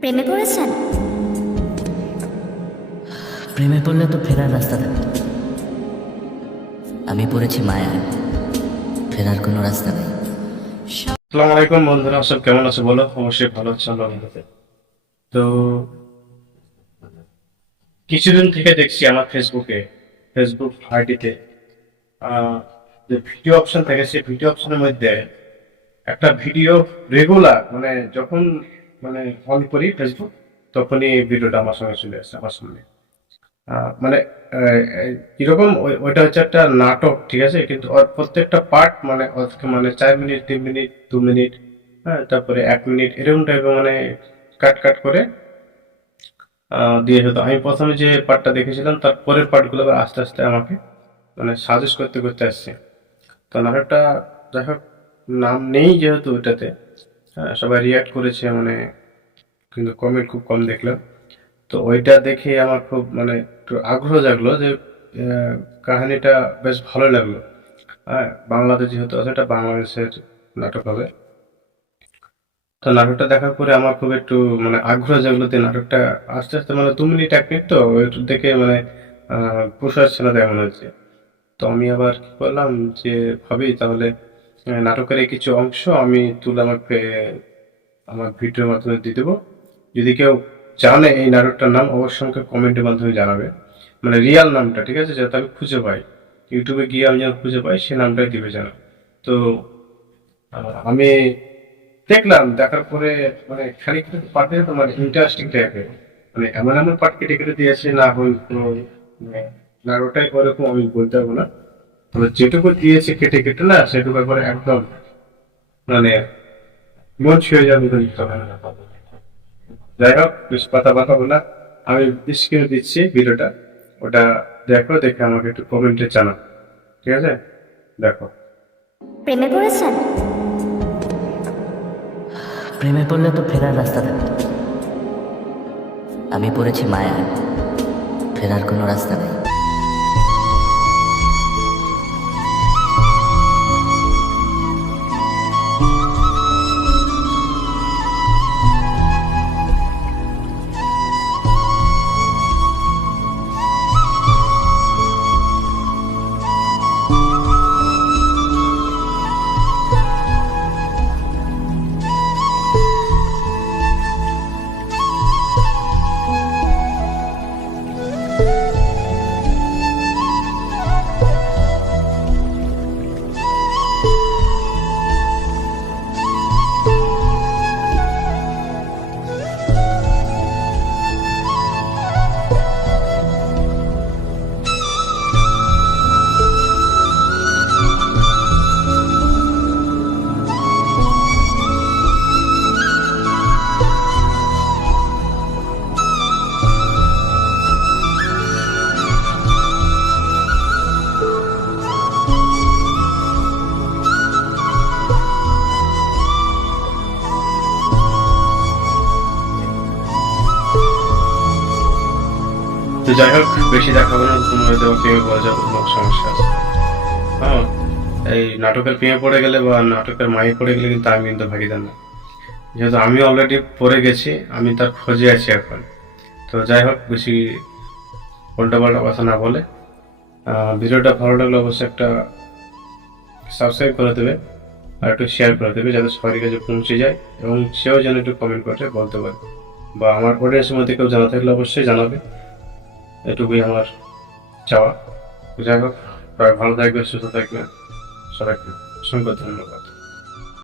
প্রেমে পড়েছেন? প্রেমে পড়লে তো ফেরার রাস্তা থাকে। আমি পড়েছি মায়ায়, ফেরার কোনো রাস্তা নেই। আসসালামু আলাইকুম বন্ধুরা, সব কেমন আছে বলো? অবশ্যই ভালো আছে আল্লাহর রহমতে। তো কিছুদিন থেকে দেখছি আমার ফেসবুক আইডিতে যে ভিডিও অপশন থাকে, সেই ভিডিও অপশনের মধ্যে একটা ভিডিও রেগুলার, মানে যখন অন করি ফেসবুক, তখনই ভিডিওটা আমার সঙ্গে চলে আসে আমার সামনে। মানে কিরকম, ওইটা হচ্ছে একটা নাটক, ঠিক আছে, কিন্তু ওর প্রত্যেকটা পার্ট মানে 4 মিনিট, 3 মিনিট, 2 মিনিট, হ্যাঁ, তারপরে 1 মিনিট, এরকম টাইপের মানে কাট কাট করে দিয়ে হতো। আমি প্রথমে যে পার্টটা দেখেছিলাম, তার পরের পার্টগুলো আবার আস্তে আস্তে আমাকে মানে সাজেস্ট করতে করতে আসছে। তো নাটকটা, যাই হোক, নাম নেই যেহেতু ওইটাতে, হ্যাঁ, সবাই রিয়াক্ট করেছে মানে, কিন্তু কমেন্ট খুব কম দেখলাম। তো ওইটা দেখে আমার খুব মানে একটু আগ্রহ জাগলো যে কাহিনীটা বেশ ভালো লাগলো। হ্যাঁ, বাংলাদেশ যেহেতু আছে, এটা বাংলাদেশের নাটক হবে। তো নাটকটা দেখার পরে আমার খুব একটু মানে আগ্রহ জাগলো যে নাটকটা আস্তে আস্তে মানে 2 মিনিট 1 মিনিট, তো একটু দেখে মানে পোষাচ্ছে না তেমন হচ্ছে। তো আমি আবার কি করলাম, যে ভাবি তাহলে নাটকের এই কিছু অংশ আমি তুলে আমার ভিডিওর মাধ্যমে দিয়ে দেবো। যদি কেউ জানে এই নাটকটার নাম, অবশ্যই আমাকে কমেন্টের মাধ্যমে জানাবে, মানে রিয়াল নামটা, ঠিক আছে, যাতে আমি খুঁজে পাই, ইউটিউবে গিয়ে আমি যেন খুঁজে পাই, সে নামটাই দিবে যেন। তো আমি দেখলাম, দেখার পরে মানে খানিকটা পার্টে তোমার ইন্টারেস্টিং টাইপের, মানে এমন এমন পার্ট কেটে কেটে দিয়েছে, না হয়তো মানে নাটকটাই ওরকম আমি বলতে পারবো না, তবে যেটুকু দিয়েছে কেটে কেটে, না সেটুকু একবারে একদম মানে মন ছুঁয়ে যাবে তো লিখতে হবে না। যাই হোক, বেশ কথা বাতাবো না, আমি স্ক্রিনে দিচ্ছি ভিডিওটা, ওটা দেখো, দেখে আমাকে একটু কমেন্টে জানাও, ঠিক আছে? দেখো। প্রেমে পড়েছেন? প্রেমে পড়লে তো ফেরার রাস্তা থাকে। আমি পড়েছি মায়ায়, ফেরার কোনো রাস্তা নেই। তো যাই হোক, বেশি দেখাবো না, তোমার হয়তো প্রেমে পড়ে যাবো, কোনো সমস্যা আছে? হ্যাঁ, এই নাটকের প্রেমে পড়ে গেলে বা নাটকের মায়ে পড়ে গেলে কিন্তু আমি কিন্তু ভাগিদার না, যেহেতু আমি অলরেডি পড়ে গেছি, আমি তার খোঁজে আছি এখন। তো যাই হোক, বেশি উল্টাপাল্টা কথা না বলে, ভিডিওটা ভালো লাগলে অবশ্যই একটা সাবস্ক্রাইব করে দেবে, আর একটু শেয়ার করে দেবে, যাতে সবার কাছে পৌঁছে যায়, এবং সেও যেন একটু কমেন্ট করে বলতে পারে, বা আমার অডিয়েন্সের মধ্যে কেউ জানা থাকলে অবশ্যই জানাবে। এটুকুই আমার চাওয়া। যাই হোক, সবাই ভালো থাকবে, সুস্থ থাকবে, সবাইকে অসংখ্য ধন্যবাদ।